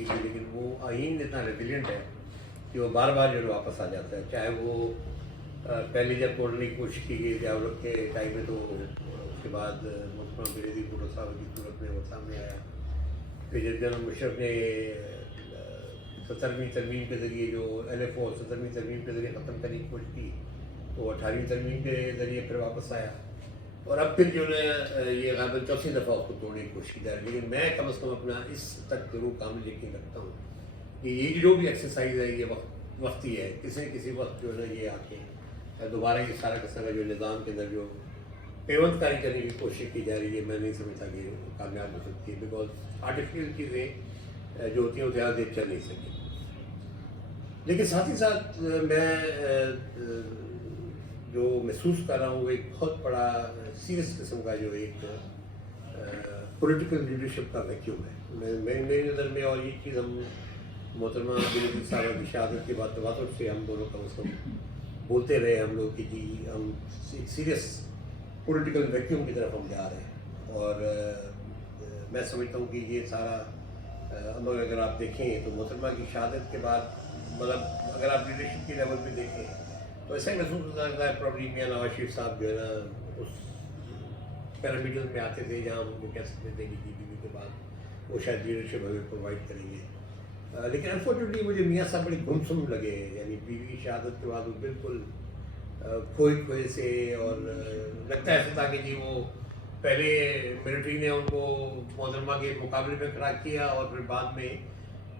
کی گئی، لیکن وہ آئین اتنا ریزیلینٹ ہے کہ وہ بار بار جو ہے واپس آ جاتا ہے. چاہے وہ پہلے جب توڑنے کی کوشش کی گئی دیاولت کے ٹائم میں، تو اس کے بعد محترمہ بینظیر بھٹو صاحب کی صورت میں وہ سامنے آیا. پھر جب جنرل مشرف نے 17ویں ترمیم کے ذریعے جو LFO 17ویں ترمیم کے ذریعے ختم کرنے کی کوشش کی، تو وہ 18ویں ترمیم کے ذریعے پھر واپس آیا. اور اب پھر جو ہے یہ غالباً چوتھی دفعہ اس کو توڑنے کی کوشش کی جا رہی ہے. لیکن میں کم از کم اپنا اس تک ضرور کامل یقین رکھتا ہوں کہ یہ جو بھی ایکسرسائز ہے یہ وقتی ہے. کسی نہ کسی وقت جو ہے نا یہ آ کے دوبارہ یہ سارا کا سارا جو نظام کے اندر جو پیوند کاری کرنے کی کوشش کی جا رہی ہے، میں نہیں سمجھتا کہ کامیاب ہو سکتی ہے. بیکاز آرٹیفیشیل چیزیں جو ہوتی ہیں وہ زیادہ دیر چل نہیں سکتی. لیکن ساتھ ہی ساتھ میں جو محسوس کر رہا ہوں وہ ایک بہت بڑا سیریس قسم کا جو ایک پولیٹیکل لیڈرشپ کا ویکیوم ہے میری نظر میں. اور یہ چیز ہم محترمہ بینظیر صاحبہ کی شہادت کے بعد تواتر سے ہم دونوں کم از کم بولتے رہے ہم لوگ کہ جی ہم ایک سیریس پولیٹیکل ویکیوم کی طرف ہم جا رہے ہیں. اور میں سمجھتا ہوں کہ یہ سارا عمل اگر آپ دیکھیں تو محترمہ کی شہادت کے بعد مطلب اگر آپ لیڈرشپ کے لیول پہ دیکھیں تو ایسا ہی محسوس ہوتا ہے پرابلی میاں نواز شریف صاحب جو ہے نا اس پیرامیٹر میں آتے تھے جہاں وہ کہہ سکتے تھے کہ GDP کے بعد وہ شاید لیڈرشپ ہمیں پرووائڈ کریں گے. لیکن انفارچونیٹلی مجھے میاں صاحب بڑے گمسم لگے. یعنی بیوی کی شہادت کے بعد وہ بالکل کھوئے سے، اور لگتا ہے ایسا تھا کہ جی وہ پہلے ملٹری نے ان کو محترمہ کے مقابلے میں کھڑا کیا، اور پھر بعد میں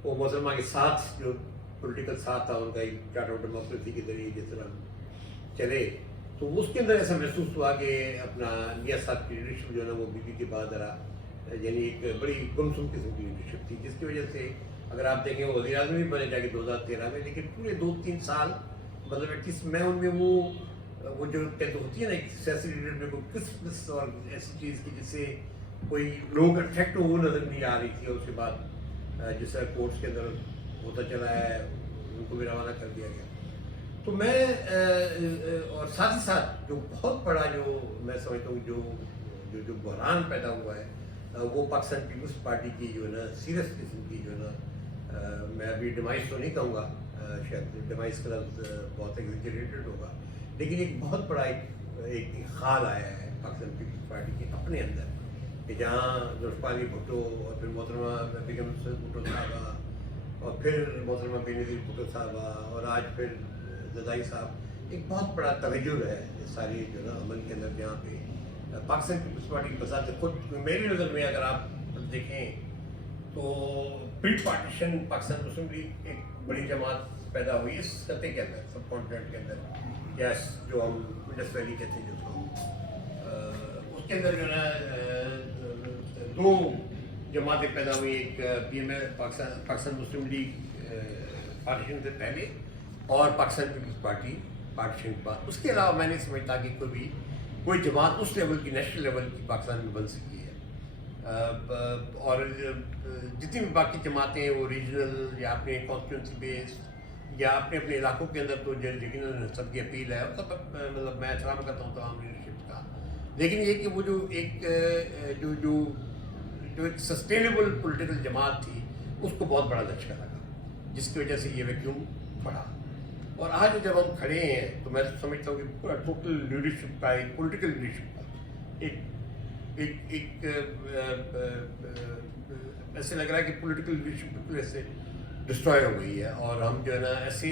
وہ محترمہ کے ساتھ جو پولیٹیکل ساتھ تھا ان کا ایک چارٹ آف ڈیموکریسی کے ذریعے جس طرح چلے، تو اس کے اندر ایسا محسوس ہوا کہ اپنا میاں صاحب کی لیڈرشپ جو ہے نا وہ بیوی کے بعد ذرا یعنی ایک بڑی گمسم قسم کی لیڈرشپ تھی، جس کی وجہ سے اگر آپ دیکھیں وہ وزیر اعظم بھی بنے جا کے 2013 میں، لیکن پورے 2-3 سال مطلب ایٹ لیسٹ میں ان میں وہ جو کہتے ہوتی ہے نا ایک سیاسی لیڈر میں کوئی کرسپنس اور ایسی چیز کی جس سے کوئی لوگ اٹریکٹ ہو وہ نظر نہیں آ رہی تھی. اور اس کے بعد جس طرح کورٹس کے اندر ہوتا چلا ہے ان کو بھی روانہ کر دیا گیا. تو میں اور ساتھ ہی ساتھ جو بہت بڑا جو میں سمجھتا ہوں جو بحران پیدا ہوا ہے وہ پاکستان پیپلز پارٹی کی جو ہے نا سیریس قسم کی جو ہے نا میں ابھی ڈیمائز تو نہیں کہوں گا، شاید ڈیمائز کا لفظ بہت ایگزیجریٹڈ ہوگا، لیکن ایک بہت بڑا ایک خال آیا ہے پاکستان پیپلز پارٹی کے اپنے اندر کہ جہاں ذوالفقار علی بھٹو اور پھر محترمہ بیگم نصرت بھٹو صاحبہ اور پھر محترمہ بینظیر بھٹو صاحبہ اور آج پھر زدائی صاحب، ایک بہت بڑا تغیر ہے اس ساری جو ہے نا عمل کے اندر، جہاں پہ پاکستان پیپلز پارٹی بذات خود میری نظر میں اگر آپ دیکھیں تو پری پارٹیشن پاکستان مسلم لیگ ایک بڑی جماعت پیدا ہوئی اس خطے کے اندر، سب کانٹیننٹ کے اندر، یا جو ہم انڈس ویلی کہتے ہیں جس کو، اس کے اندر جو ہے نا 2 جماعتیں پیدا ہوئی. ایک PML پاکستان مسلم لیگ پارٹیشن سے پہلے اور پاکستان پیپلز پارٹی پارٹیشن کے بعد. اس کے علاوہ میں نہیں سمجھتا کہ کوئی جماعت اس لیول کی نیشنل لیول کی پاکستان میں بن سکی ہے. اور جتنی بھی باقی جماعتیں ہیں وہ ریجنل یا اپنے کانسٹیٹوئنسی بیسڈ یا اپنے علاقوں کے اندر تو لیکن سب کی اپیل ہے، سب مطلب میں احترام کرتا ہوں تمام لیڈرشپ کا. لیکن یہ کہ وہ جو ایک سسٹینیبل پولیٹیکل جماعت تھی اس کو بہت بڑا دھچکا لگا، جس کی وجہ سے یہ ویکیوم بڑھا. اور آج جب ہم کھڑے ہیں تو میں سمجھتا ہوں کہ پورا ٹوٹل لیڈرشپ کا ایک پولیٹیکل لیڈرشپ کا ایک ایسے لگ رہا ہے کہ پولیٹیکل لیڈرشپ بالکل ایسے ڈسٹروائے ہو گئی ہے. اور ہم جو ہے نا ایسے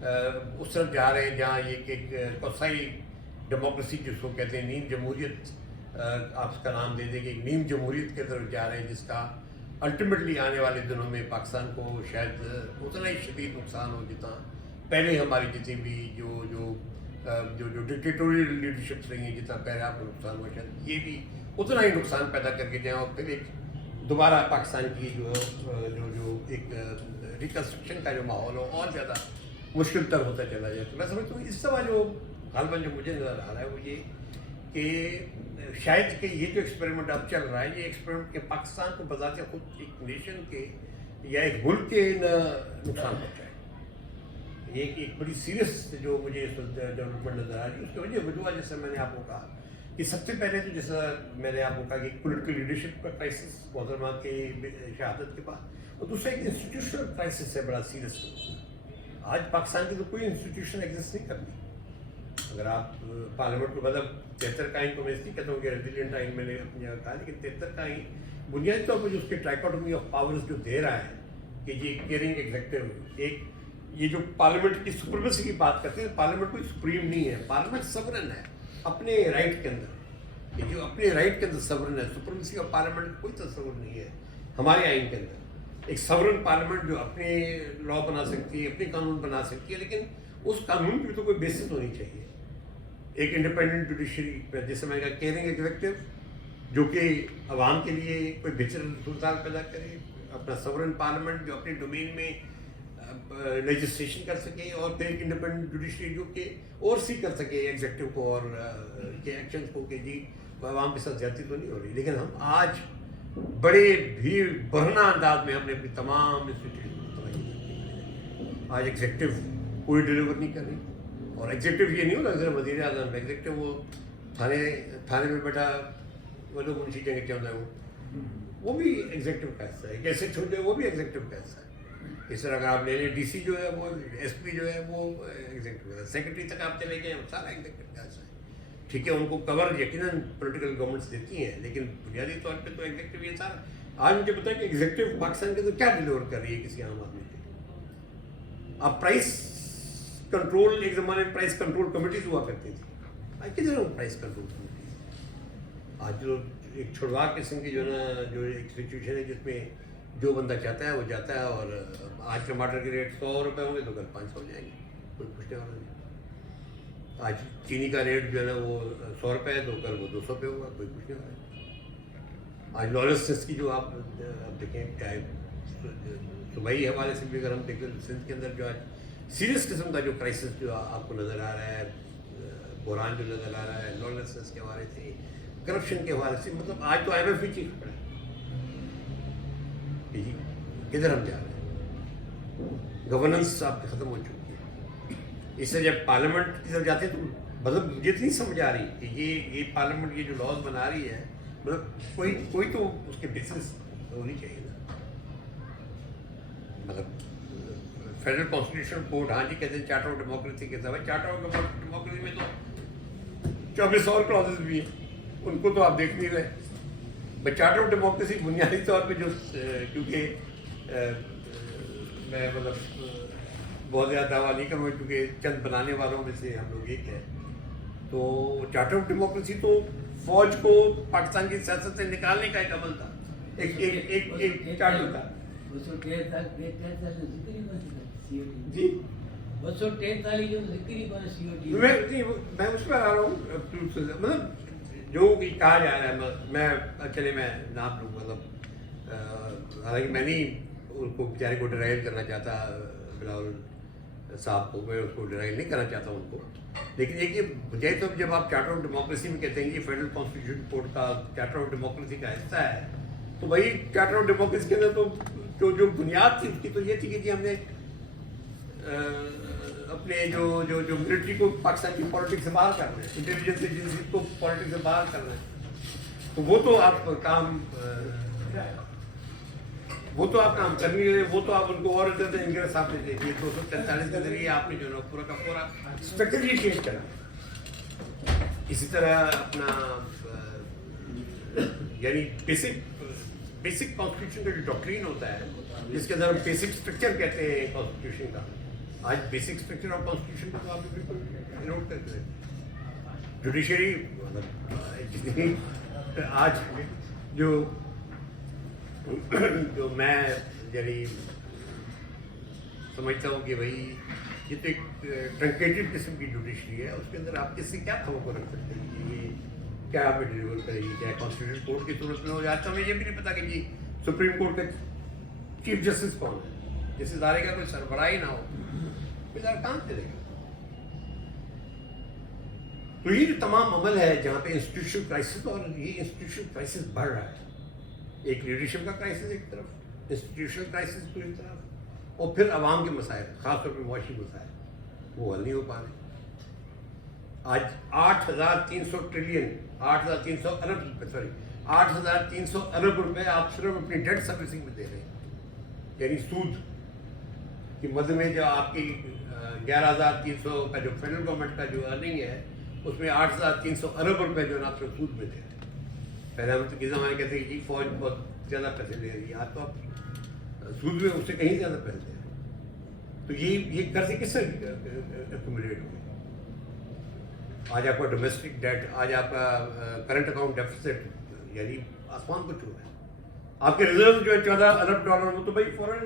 اس طرف جا رہے ہیں جہاں یہ ایک قصائی ڈیموکریسی جس کو کہتے ہیں نیم جمہوریت، آپ اس کا نام دے دیں کہ ایک نیم جمہوریت کی طرف جا رہے ہیں، جس کا الٹیمیٹلی آنے والے دنوں میں پاکستان کو شاید اتنا ہی شدید نقصان ہو جتنا پہلے ہماری جتنی بھی جو ڈکٹیٹوریل لیڈرشپس رہی ہیں جتنا پہلے آپ کو نقصان ہوا، شاید یہ بھی اتنا ہی نقصان پیدا کر کے جائیں اور پھر ایک دوبارہ پاکستان کی جو ایک ریکنسٹرکشن کا جو ماحول ہو اور زیادہ مشکل تر ہوتا چلا جائے. تو میں سمجھتا ہوں اس دفعہ جو غالباً جو مجھے نظر آ رہا ہے وہ یہ کہ شاید کہ یہ جو ایکسپیریمنٹ اب چل رہا ہے یہ ایکسپیریمنٹ کہ پاکستان کو بذات خود ایک نیشن کے یا ایک ملک کے نقصان پہنچائے. یہ ایک بڑی سیریس جو مجھے اس وقت ڈیولپمنٹ نظر آ رہی ہے. اس کی وجہ جیسا میں نے آپ کو کہا کہ سب سے پہلے تو جیسا میں نے آپ کو کہا کہ پولیٹیکل لیڈرشپ کا کرائسس محترمہ کی شہادت کے بعد، اور دوسرا ایک انسٹیٹیوشنل کرائسس ہے بڑا سیریس. آج پاکستان کی تو کوئی انسٹیٹیوشن ایگزسٹ نہیں کرتی. اگر آپ پارلیمنٹ کو مطلب 73 کا آئین کو میں اس لیے کہتا ہوں کہ ریزیلینٹ آئین میں نے اپنی جگہ کہا، لیکن 73 کا آئین بنیادی طور پر جو اس کے ٹرائکاٹومی آف پاورز جو دے رہا ہے کہ یہ کیئرنگ ایگزیکٹو، ایک یہ جو پارلیمنٹ کی سپریمیسی کی بات کرتے ہیں، پارلیمنٹ کوئی سپریم نہیں ہے، پارلیمنٹ سورن ہے اپنے رائٹ کے اندر. یہ جو اپنے رائٹ کے اندر سورن ہے، سپریمیسی آف پارلیمنٹ کوئی تصور نہیں ہے ہمارے آئین کے اندر. ایک سورن پارلیمنٹ جو اپنے لا بنا سکتی ہے، اپنے قانون بنا سکتی ہے، لیکن اس قانون کی تو کوئی بیسس ہونی چاہیے. ایک انڈیپینڈنٹ جوڈیشری، جیسے میں کہا کیئرنگ ایگزیکٹو، جو کہ عوام کے لیے کوئی بہتر صورتحال پیدا کرے، اپنا سورن پارلیمنٹ جو اپنے ڈومین میں لیجسلیشن کر سکے، اور پھر ایک انڈیپینڈنٹ جوڈیشری جو کہ اوورسی کر سکے ایگزیکٹو کو اور کے ایکشنز کو، کہ جی عوام کے ساتھ زیادتی تو نہیں ہو رہی. لیکن ہم آج بڑے بھی بڑھنا انداز میں ہم نے اپنی تمام انسٹیٹیوشن کو تباہی کر دی. آج ایگزیکٹو کوئی ڈلیور نہیں کر رہی. اور ایگزیکٹو یہ نہیں ہوتا صرف وزیر اعظم، ایگزیکٹو وہ تھانے میں بیٹھا وہ لوگ منشی جنگ کے ہوتا ہے، وہ بھی ایگزیکٹو کا حصہ ہے. کیسے چھوٹ جائے وہ بھی ایگزیکٹو کا حصہ ہے. اس طرح اگر آپ لے لیں ڈی سی جو ہے وہ ایس پی جو ہے وہ ایگزیکٹو کا، سیکرٹری تک آپ چلے گئے وہ سارا ایگزیکٹو کا حصہ ہے. ٹھیک ہے، ان کو کور یقیناً پولیٹیکل گورنمنٹس دیتی ہیں، لیکن بنیادی طور پہ تو ایگزیکٹو یہ سارا. آج مجھے پتا ہے کہ ایگزیکٹو پاکستان کے اندر کیا ڈلیور کر رہی ہے کسی عام آدمی کے. اب پرائس کنٹرول، ایک زمانے میں پرائس کنٹرول کمیٹیز ہوا کرتی تھی، آج کدھر ہوں پرائس کنٹرول کمیٹیز. آج جو ایک چھڑوا قسم کی جو نا جو ایک سچویشن ہے جس میں جو بندہ چاہتا ہے وہ جاتا ہے، اور آج ٹماٹر کے ریٹ 100 روپے ہوں گے تو کل 500 ہو جائیں گے، کوئی پوچھنے والا نہیں. آج چینی کا ریٹ جو ہے نا وہ 100 روپے ہے تو کل وہ 200 روپے ہوگا، کوئی پوچھنے والا نہیں. آج لالسنس کی جو آپ دیکھیں، چاہے صوبائی حوالے سے بھی اگر ہم دیکھیں، سندھ کے اندر جو آج سیریس قسم کا جو کرائسس جو آپ کو نظر آ رہا ہے، بحران جو نظر آ رہا ہے لالسنس کے حوالے سے، کرپشن کے حوالے سے، مطلب آج تو IMF ہی چیخ پڑا ہے کہ جی کدھر ہم جا رہے ہیں. گورننس آپ کی ختم ہو چکی ہے. اس سے جب پارلیمنٹ کی طرف جاتے ہیں تو مطلب مجھے تو نہیں سمجھ آ رہی کہ یہ پارلیمنٹ یہ جو لاز بنا رہی ہے، مطلب کوئی تو اس کے بیسس ہونی چاہیے نا. مطلب فیڈرل کانسٹیٹیوشن کورٹ، ہاں جی کہتے ہیں چارٹر آف ڈیموکریسی کے ساتھ، چارٹر آف ڈیموکریسی میں تو 24 اور کلازز بھی ہیں، ان کو تو آپ دیکھ نہیں رہے. بٹ چارٹر آف ڈیموکریسی بنیادی طور پہ جو کیونکہ میں مطلب بہت زیادہ دعویٰ نہیں کروں کیونکہ چند بنانے والوں میں سے ہم لوگ ایک ہیں، تو چارٹر آف ڈیموکریسی تو فوج کو پاکستان کی سیاست سے نکالنے کا ایک عمل تھا، ایک چارٹر تھا. جی میں اس پر آ رہا ہوں. مطلب جو بھی کہا جا رہا ہے، میں چلے میں نام لوں، مطلب حالانکہ میں نہیں ان کو بیچارے کو ڈرائیو کرنا چاہتا، بلاول صاحب کو، میں اس کو ڈرائیو نہیں کرنا چاہتا ان کو. لیکن یہ کہ بجائے تو جب آپ چارٹر آف ڈیموکریسی میں کہتے ہیں کہ فیڈرل کانسٹیٹیوشن کورٹ کا چارٹر آف ڈیموکریسی کا حصہ ہے، تو وہی چارٹر آف ڈیموکریسی کے اندر تو جو بنیاد تھی اس کی تو یہ تھی کہ جی ہم نے اپنے جو ملٹری کو پاکستان کی پالیٹکس سے باہر کرنا ہے، انٹیلیجنس ایجنسی کو پالیٹکس سے باہر کرنا ہے. تو وہ تو آپ کام کر نہیں رہے. وہ تو آپ ان کو اور انگریز صاحب نے دیکھیے 243 کے ذریعے آپ نے جو نا پورا کا پورا اسٹرکچر ہی چینج کرا. اسی طرح اپنا یعنی بیسک کانسٹیٹیوشن کا جو ڈاکٹرین ہوتا ہے، جس کے اندر ہم بیسک اسٹرکچر کہتے ہیں کانسٹیٹیوشن کا، آج بیسک اسٹرکچر آف کانسٹیٹیوشن کو تو آپ بالکل نوٹ کرتے ہیں. جوڈیشری مطلب آج جو میں یعنی سمجھتا ہوں کہ بھائی یہ تو ایک ٹرنکیٹڈ قسم کی جوڈیشری ہے، اس کے اندر آپ کس سے کیا توقع رکھ سکتے ہیں کہ یہ کیا آپ ڈلیور کرے گی، چاہے کانسٹیٹیوشن کورٹ کی صورت میں ہو. آج تو ہمیں یہ بھی نہیں پتا کہ جی سپریم کورٹ کا چیف جسٹس کون ہے، جس ادارے کا کوئی سربراہ ہی نہ ہو، ادارہ کہاں چلے گا. تو یہ جو تمام عمل ہے جہاں پہ انسٹیٹیوشن کرائسس، اور یہ انسٹیٹیوشن کرائسس بڑھ رہا ہے. ایک لیڈرشپ کا کرائسس ایک طرف، انسٹیٹیوشنل کرائسس دوسری طرف، اور پھر عوام کے مسائل، خاص طور پہ معاشی مسائل، وہ حل نہیں ہو پا رہے. آج 8,300 ٹریلین 8,300 ارب روپے آپ صرف اپنی ڈیٹ سروسنگ میں دے رہے ہیں. یعنی سود کہ مد میں جو آپ کی 11,300 کا جو فیڈرل گورنمنٹ کا جو ارننگ ہے اس میں 8,300 ارب روپے جو نا صرف سود میں تھے. پہلے ہم کے زمانے کہتے ہیں کہ فوج بہت زیادہ پیسے دے رہی ہے, آج تو آپ سود میں اس سے کہیں زیادہ پیسے دے رہے ہیں. تو یہ قرضے کس سے ایکومولیٹ ہوئے؟ آج آپ کا ڈومیسٹک ڈیٹ, آج آپ کا کرنٹ اکاؤنٹ ڈیفیسٹ یعنی آسمان کو چھو رہا ہے. آپ کے ریزرو جو ہے 14 ارب ڈالر, وہ تو بھائی فوراً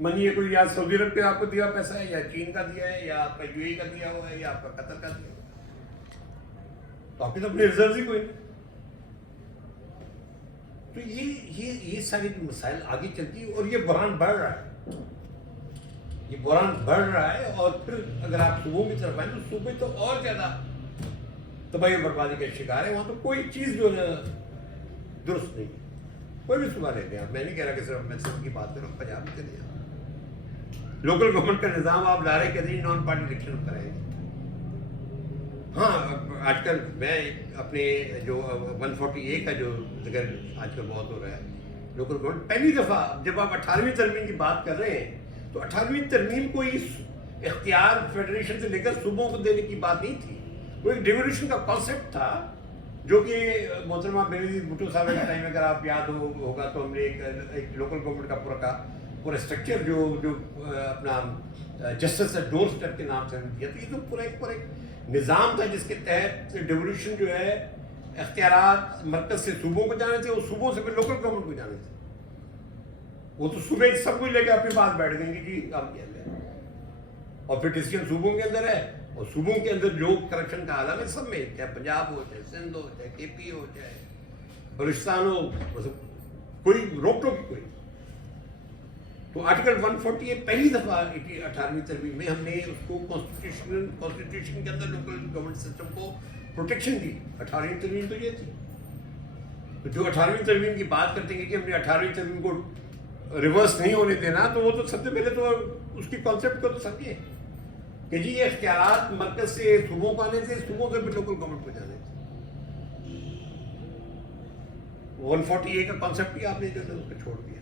منی ہے, کوئی یا سعودی عرب پہ آپ کو دیا پیسہ ہے, یا چین کا دیا ہے, یا آپ کا یو اے کا دیا ہوا ہے, یا آپ کا قطر کا دیا ہوا ہے. تو آپ کے تو اپنے ریزرو ہی کوئی نہیں. تو یہ ساری مسائل آگے چلتی ہے, اور یہ بحران بڑھ رہا ہے, یہ بحران بڑھ رہا ہے. اور پھر اگر آپ صوبوں کی طرف آئیں تو صوبے تو اور زیادہ تباہی و بربادی کے شکار ہے. وہاں تو کوئی چیز جو ہے درست نہیں ہے. کوئی بھی صوبہ لے لیں آپ, میں نہیں کہہ رہا کہ صرف میں سب کی بات کروں, پنجاب میں چلے جائیں, لوکل گورنمنٹ کا نظام آپ لا رہے کہتے ہیں نان پارٹی الیکشن کرائیں گے. ہاں, آج کل میں اپنے جو 140A کا جو ذکر آج کل بہت ہو رہا ہے, لوکل گورنمنٹ پہلی دفعہ جب آپ 18ویں ترمیم کی بات کر رہے ہیں تو 18ویں ترمیم کو اس اختیار فیڈریشن سے لے کر صوبوں کو دینے کی بات نہیں تھی. وہ ایک ڈیولیوشن کا کانسیپٹ تھا جو کہ محترمہ بینظیر بھٹو صاحب کے ٹائم میں اگر آپ یاد ہوگا تو ہم نے ایک لوکل گورنمنٹ کا پورا اسٹرکچر جو اپنا جسٹس ڈور اسٹیپ کے نام سے ہم دیا تھا. یہ تو پورا ایک نظام تھا جس کے تحت ڈیولیوشن جو ہے اختیارات مرکز سے صوبوں کو جانے تھے, اور صوبوں سے پھر لوکل گورنمنٹ کو جانے تھے. وہ تو صوبے سب کچھ لے کے اپنے پاس بیٹھ گئے کہ کام کیا جائے, اور پھر ڈیسیژن صوبوں کے اندر ہے, اور صوبوں کے اندر جو کرپشن کا عالم ہے سب میں, چاہے پنجاب ہو, چاہے سندھ ہو, چاہے کے پی ہو, چاہے بلوچستان ہو, کوئی روک ٹوک کوئی. تو آرٹیکل 140 پہلی دفعہ 18ویں ترمیم میں ہم نے اس کو کانسٹیٹیوشن کے اندر لوکل گورنمنٹ سسٹم کو پروٹیکشن دی. 18ویں ترمیم تو یہ تھی. تو جو 18ویں ترمیم کی بات کرتے ہیں کہ ہم نے 18ویں ترمیم کو ریورس نہیں ہونے دینا, تو وہ تو سب سے پہلے تو اس کی کانسیپٹ کو تو سمجھے کہ جی یہ اختیارات مرکز سے صوبوں کو آنے تھے, صوبوں سے بھی لوکل گورنمنٹ کو جانے تھے. 140A کا کانسیپٹ ہی آپ نے جو ہے اس کو چھوڑ دیا.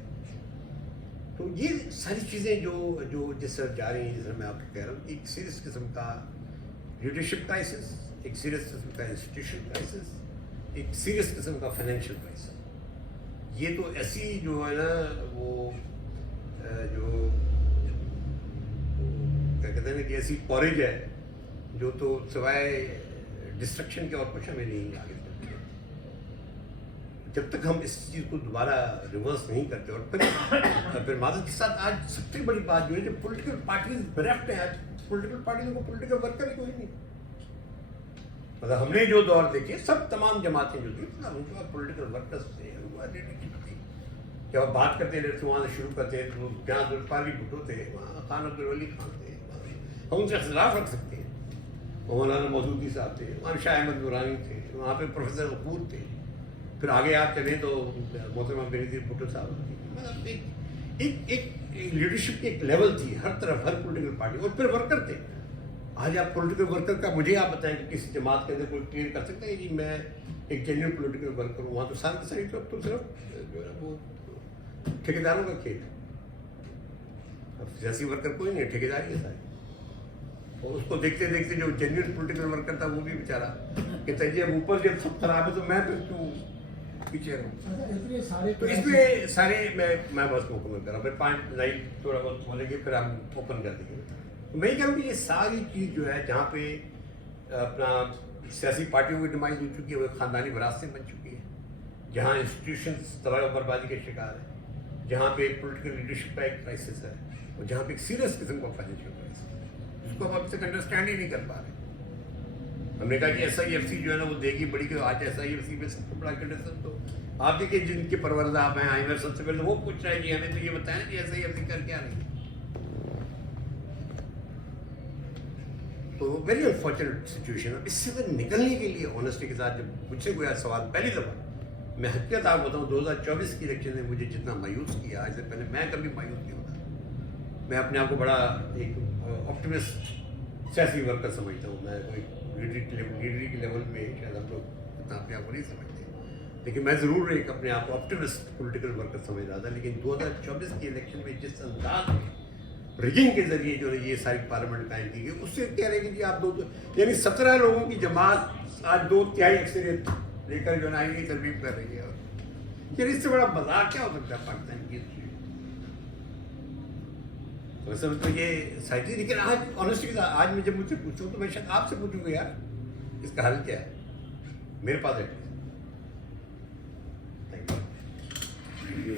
تو یہ ساری چیزیں جو جس طرح جا رہی ہیں, جس طرح میں آپ کو کہہ رہا ہوں, ایک سیریس قسم کا لیڈرشپ کرائسس, ایک سیریس قسم کا انسٹیٹیوشن کرائسس, ایک سیریس قسم کا فائنینشیل کرائسس. یہ تو ایسی جو ہے نا وہ جو کیا کہتے ہیں نا کہ ایسی پوریج ہے جو تو سوائے ڈسٹرکشن کے اور کچھ ہمیں نہیں آگے چلتی. جب تک ہم اس چیز کو دوبارہ ریورس نہیں کرتے, اور پھر معذرت کے ساتھ آج سب سے بڑی بات جو ہے کہ پولیٹیکل پارٹیز بریفٹ ہیں. آج پولیٹیکل پارٹیوں کو پولیٹیکل ورکر ہی کوئی نہیں. مطلب ہم نے جو دور دیکھے سب تمام جماعتیں جو تھیں ان کے بعد پولیٹیکل ورکرس تھے, جب آپ بات کرتے ہیں وہاں سے شروع کرتے ہیں تو جہاں ذوالفقار بھٹو تھے وہاں خان عبدالولی خان تھے, ہم ان سے اختلاف رکھ سکتے ہیں. مولانا مودودی صاحب تھے, وہاں شاہ احمد نورانی تھے, وہاں پہ پروفیسر غفور تھے, پھر آگے آپ چلیں تو محترمہ بینظیر بھٹو صاحب تھی. مطلب ایک لیڈرشپ کی ایک لیول تھی ہر طرف, ہر پولیٹیکل پارٹی, اور پھر ورکر تھے. آج آپ پولیٹیکل ورکر کا مجھے آپ بتائیں کہ کسی جماعت کے اندر کوئی کلیئر کر سکتے ہیں کہ میں ایک جینیون پولیٹیکل ورکر ہوں. وہاں تو ساری کی ساری تو صرف جو ہے وہ ٹھیکیداروں کا کھیل ہے. اب سیاسی ورکر کوئی نہیں, ٹھیکیداری ہے ساری. اور اس کو دیکھتے دیکھتے جو جینیون پولیٹیکل ورکر تھا وہ بھی بیچارہ کہتا ہے جب اوپر جب سب خراب ہے تو میں پھر کیوں پیچھے رہوں. تو اس میں سارے میں بس مکمل کر رہا ہوں, پھر پوائنٹ لائن تھوڑا بہت بولیں گے, پھر ہم اوپن کر دیں گے. میں یہ کہوں کہ یہ ساری چیز جو ہے جہاں پہ اپنا سیاسی پارٹیوں کی ڈیمائز ہو چکی ہے, وہ خاندانی وراثتیں بن چکی ہے, جہاں انسٹیٹیوشنس تباہ و بربادی کے شکار ہیں, جہاں پہ پولیٹیکل لیڈرشپ کا ایک کرائسس ہے, اور جہاں پہ ایک سیریس قسم کا فائنینشیل کرائسس ہے جس کو ہم اب تک انڈرسٹینڈ ہی نہیں کر پا رہے. ہم نے کہا کہ SIFC جو ہے نا وہ دے گی بڑی, کہ آج SIFC میں سب کو بڑا کنڈیشن. تو آپ دیکھیں جن کے پروردہ آپ ہیں آئمر سب سے پہلے وہ پوچھ رہے ہیں جی ہمیں تو یہ بتائیں نا کہ SIFC کر کیا رہی ہے. تو ویری انفارچونیٹ سچویشن ہے. اس سے نکلنے کے لیے آنیسٹی کے ساتھ جب مجھ سے کوئی سوال پہلی دفعہ, میں حقیقت آپ بتاؤں 2024 کی الیکشن نے مجھے جتنا مایوس کیا آج سے پہلے میں کبھی مایوس نہیں ہوتا. میں اپنے آپ کو بڑا ایک آپٹیمسٹ سیاسی ورکر سمجھتا ہوں. میں کوئی لیڈری کے لیول میں شاید ہم لوگ اتنا اپنے آپ کو نہیں سمجھتے. لیکن میں ضرور ایک اپنے آپ کو آپٹیمسٹ پولیٹیکل ورکر سمجھ رہا تھا. لیکن 2024 کے الیکشن میں جس انداز میں ریگنگ کے ذریعے جو ہے یہ ساری پارلیمنٹ قائم کی گئی, اس سے کہہ رہے ہیں کہ جی آپ یعنی 17 لوگوں کی جماعت آج 2/3 اکثریت لے کر جو ہے آئین کی ترمیم کر رہی ہے. یعنی اس سے بڑا مذاق کیا ہو سکتا ہے پاکستان کی ہسٹری میں؟ ویسے تو یہ سائٹی, لیکن آج آنیسٹلی آج میں جب مجھ سے پوچھوں تو میں شاید آپ سے پوچھوں گا یار اس کا حل کیا ہے. میرے پاس ہے. Thank you.